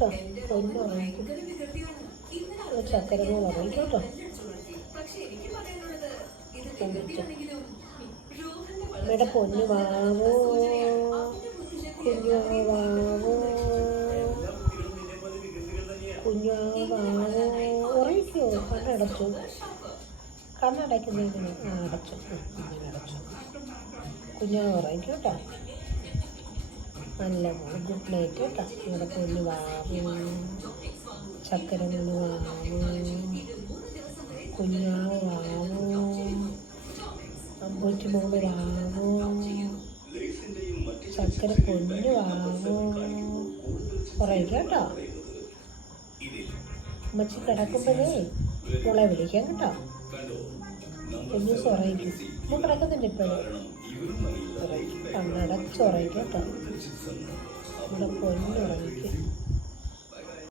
കേട്ടോ, പൊന്നു ഉറങ്ങിക്കും. ചക്കരങ്ങൾ ഉറങ്ങിക്കും കേട്ടോ. ഇവിടെ പൊന്നു വാവോ, കുഞ്ഞാവാവോ, കുഞ്ഞാവാവോ. ഉറങ്ങിക്കോ? കണ്ണടച്ചു. കണ്ണടയ്ക്കുന്നതിന് അടച്ചു. ഇങ്ങനെ അടച്ചു. കുഞ്ഞാവ് ഉറങ്ങിക്കും കേട്ടോ. നല്ല ഗുഡ് നൈറ്റ് കേട്ടോ. ഇവിടെ പൊന്നു വാവോ, ചക്കരങ്ങൾ വാവോ, കുഞ്ഞാവ് വാവോ, അമ്പൂറ്റി മോള് വാവോ, ചക്കര പൊന്നു വാവോ. ഉറങ്ങിക്കും കേട്ടോ. അമ്മച്ചി കിടക്കുമ്പോഴേ മോളെ വിളിക്കാം കേട്ടോ. കുഞ്ഞൂസ് ഉറങ്ങിക്കും. നമ്മൾ കിടക്കുന്നുണ്ട് ഇപ്പോഴും. കണ്ണടച്ചുറങ്ങിക്കും കേട്ടോ. ഇവിടെ പൊന്നു ഉറങ്ങിക്കും.